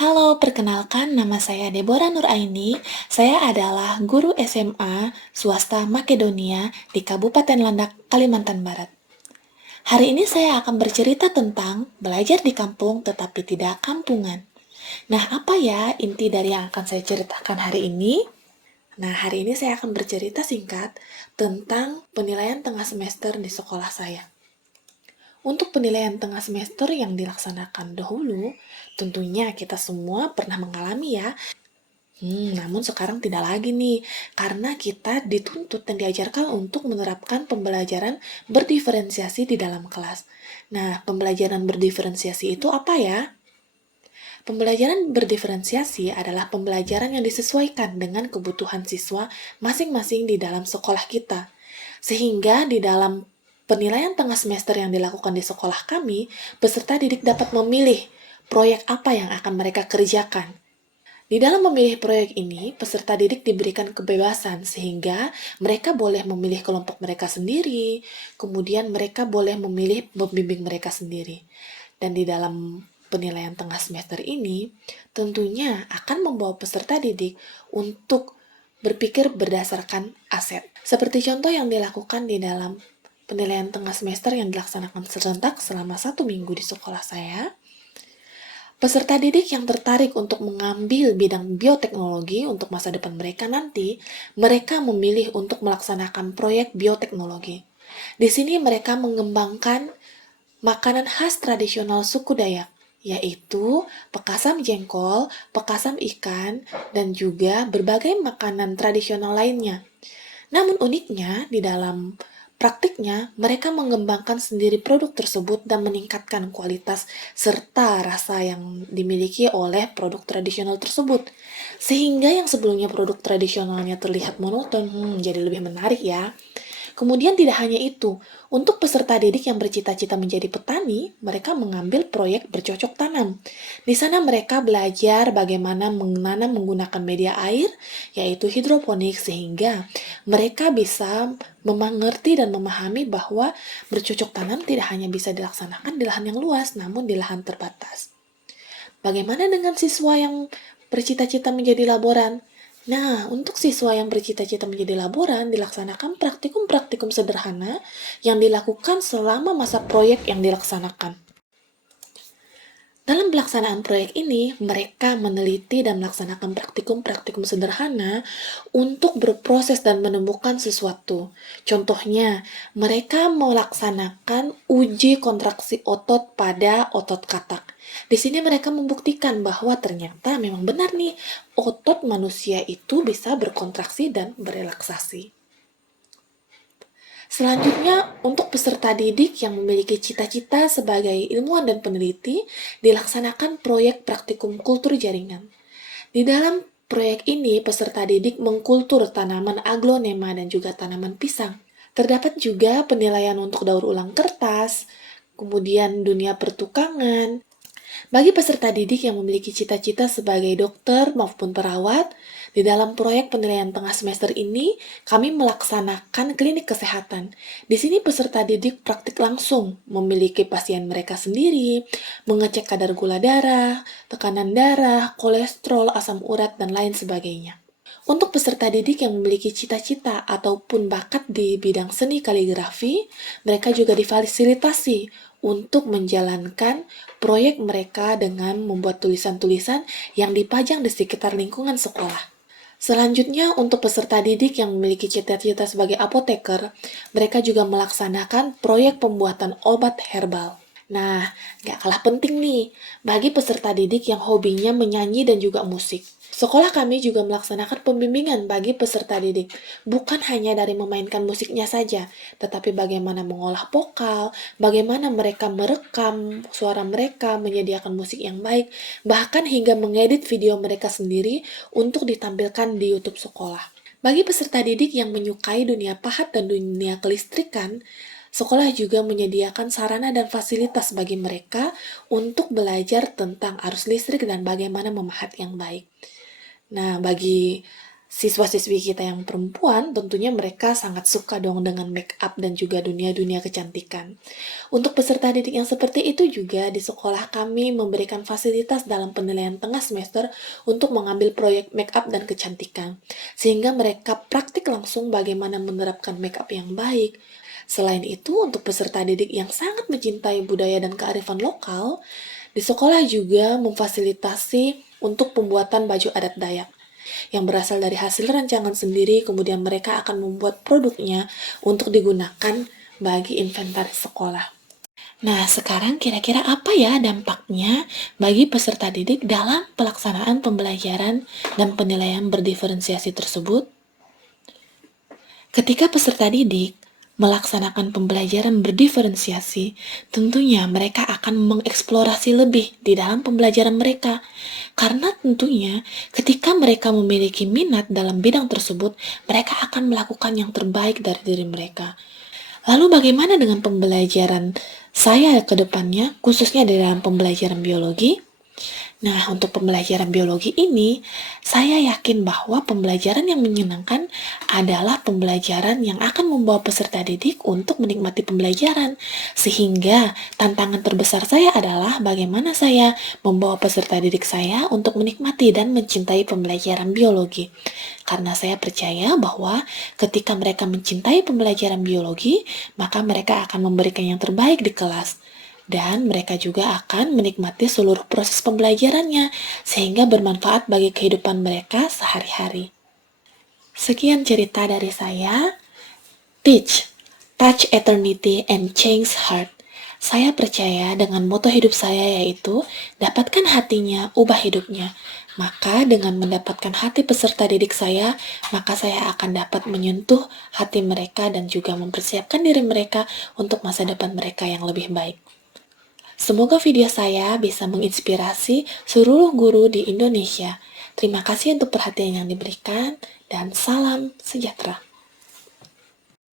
Halo, perkenalkan nama saya Deborah Nuraini. Saya adalah guru SMA swasta Makedonia di Kabupaten Landak, Kalimantan Barat. Hari ini saya akan bercerita tentang belajar di kampung tetapi tidak kampungan. Nah, apa ya inti dari yang akan saya ceritakan hari ini? Nah, hari ini saya akan bercerita singkat tentang penilaian tengah semester di sekolah saya. Untuk penilaian tengah semester yang dilaksanakan dahulu, tentunya kita semua pernah mengalami ya. Namun sekarang tidak lagi nih, karena kita dituntut dan diajarkan untuk menerapkan pembelajaran berdiferensiasi di dalam kelas. Nah, pembelajaran berdiferensiasi itu apa ya? Pembelajaran berdiferensiasi adalah pembelajaran yang disesuaikan dengan kebutuhan siswa masing-masing di dalam sekolah kita. Sehingga di dalam penilaian tengah semester yang dilakukan di sekolah kami, peserta didik dapat memilih proyek apa yang akan mereka kerjakan. Di dalam memilih proyek ini, peserta didik diberikan kebebasan sehingga mereka boleh memilih kelompok mereka sendiri, kemudian mereka boleh memilih pembimbing mereka sendiri. Dan di dalam penilaian tengah semester ini, tentunya akan membawa peserta didik untuk berpikir berdasarkan aset. Seperti contoh yang dilakukan di dalam penilaian tengah semester yang dilaksanakan serentak selama 1 minggu di sekolah saya. Peserta didik yang tertarik untuk mengambil bidang bioteknologi untuk masa depan mereka nanti, mereka memilih untuk melaksanakan proyek bioteknologi. Di sini mereka mengembangkan makanan khas tradisional suku Dayak, yaitu pekasam jengkol, pekasam ikan, dan juga berbagai makanan tradisional lainnya. Namun uniknya, di dalam praktiknya, mereka mengembangkan sendiri produk tersebut dan meningkatkan kualitas serta rasa yang dimiliki oleh produk tradisional tersebut. Sehingga yang sebelumnya produk tradisionalnya terlihat monoton, jadi lebih menarik ya. Kemudian tidak hanya itu, untuk peserta didik yang bercita-cita menjadi petani, mereka mengambil proyek bercocok tanam. Di sana mereka belajar bagaimana menanam menggunakan media air, yaitu hidroponik, sehingga mereka bisa mengerti dan memahami bahwa bercocok tanam tidak hanya bisa dilaksanakan di lahan yang luas, namun di lahan terbatas. Bagaimana dengan siswa yang bercita-cita menjadi laboran? Nah, untuk siswa yang bercita-cita menjadi laboran, dilaksanakan praktikum-praktikum sederhana yang dilakukan selama masa proyek yang dilaksanakan. Dalam pelaksanaan proyek ini, mereka meneliti dan melaksanakan praktikum-praktikum sederhana untuk berproses dan menemukan sesuatu. Contohnya, mereka melaksanakan uji kontraksi otot pada otot katak. Di sini mereka membuktikan bahwa ternyata memang benar nih, otot manusia itu bisa berkontraksi dan berelaksasi. Selanjutnya, untuk peserta didik yang memiliki cita-cita sebagai ilmuwan dan peneliti, dilaksanakan proyek praktikum kultur jaringan. Di dalam proyek ini, peserta didik mengkultur tanaman aglonema dan juga tanaman pisang. Terdapat juga penilaian untuk daur ulang kertas, kemudian dunia pertukangan. Bagi peserta didik yang memiliki cita-cita sebagai dokter maupun perawat, di dalam proyek penilaian tengah semester ini, kami melaksanakan klinik kesehatan. Di sini peserta didik praktik langsung, memiliki pasien mereka sendiri, mengecek kadar gula darah, tekanan darah, kolesterol, asam urat, dan lain sebagainya. Untuk peserta didik yang memiliki cita-cita ataupun bakat di bidang seni kaligrafi, mereka juga difasilitasi untuk menjalankan proyek mereka dengan membuat tulisan-tulisan yang dipajang di sekitar lingkungan sekolah. Selanjutnya, untuk peserta didik yang memiliki cita-cita sebagai apoteker, mereka juga melaksanakan proyek pembuatan obat herbal. Nah, gak kalah penting nih, bagi peserta didik yang hobinya menyanyi dan juga musik. Sekolah kami juga melaksanakan pembimbingan bagi peserta didik, bukan hanya dari memainkan musiknya saja, tetapi bagaimana mengolah vokal, bagaimana mereka merekam suara mereka, menyediakan musik yang baik, bahkan hingga mengedit video mereka sendiri untuk ditampilkan di YouTube sekolah. Bagi peserta didik yang menyukai dunia pahat dan dunia kelistrikan, sekolah juga menyediakan sarana dan fasilitas bagi mereka untuk belajar tentang arus listrik dan bagaimana memahat yang baik. Nah, bagi Siswa-siswi kita yang perempuan, tentunya mereka sangat suka dong dengan make up dan juga dunia-dunia kecantikan. Untuk peserta didik yang seperti itu juga di sekolah kami memberikan fasilitas dalam penilaian tengah semester untuk mengambil proyek make up dan kecantikan. Sehingga mereka praktik langsung bagaimana menerapkan make up yang baik. Selain itu, untuk peserta didik yang sangat mencintai budaya dan kearifan lokal, di sekolah juga memfasilitasi untuk pembuatan baju adat Dayak yang berasal dari hasil rancangan sendiri, kemudian mereka akan membuat produknya untuk digunakan bagi inventaris sekolah. Nah, sekarang kira-kira apa ya dampaknya bagi peserta didik dalam pelaksanaan pembelajaran dan penilaian berdiferensiasi tersebut? Ketika peserta didik melaksanakan pembelajaran berdiferensiasi, tentunya mereka akan mengeksplorasi lebih di dalam pembelajaran mereka. Karena tentunya ketika mereka memiliki minat dalam bidang tersebut, mereka akan melakukan yang terbaik dari diri mereka. Lalu bagaimana dengan pembelajaran saya ke depannya, khususnya di dalam pembelajaran biologi? Nah, untuk pembelajaran biologi ini, saya yakin bahwa pembelajaran yang menyenangkan adalah pembelajaran yang akan membawa peserta didik untuk menikmati pembelajaran. Sehingga tantangan terbesar saya adalah bagaimana saya membawa peserta didik saya untuk menikmati dan mencintai pembelajaran biologi. Karena saya percaya bahwa ketika mereka mencintai pembelajaran biologi, maka mereka akan memberikan yang terbaik di kelas. Dan mereka juga akan menikmati seluruh proses pembelajarannya, sehingga bermanfaat bagi kehidupan mereka sehari-hari. Sekian cerita dari saya. Teach, touch eternity and change heart. Saya percaya dengan moto hidup saya yaitu, dapatkan hatinya, ubah hidupnya. Maka dengan mendapatkan hati peserta didik saya, maka saya akan dapat menyentuh hati mereka dan juga mempersiapkan diri mereka untuk masa depan mereka yang lebih baik. Semoga video saya bisa menginspirasi seluruh guru di Indonesia. Terima kasih untuk perhatian yang diberikan, dan salam sejahtera.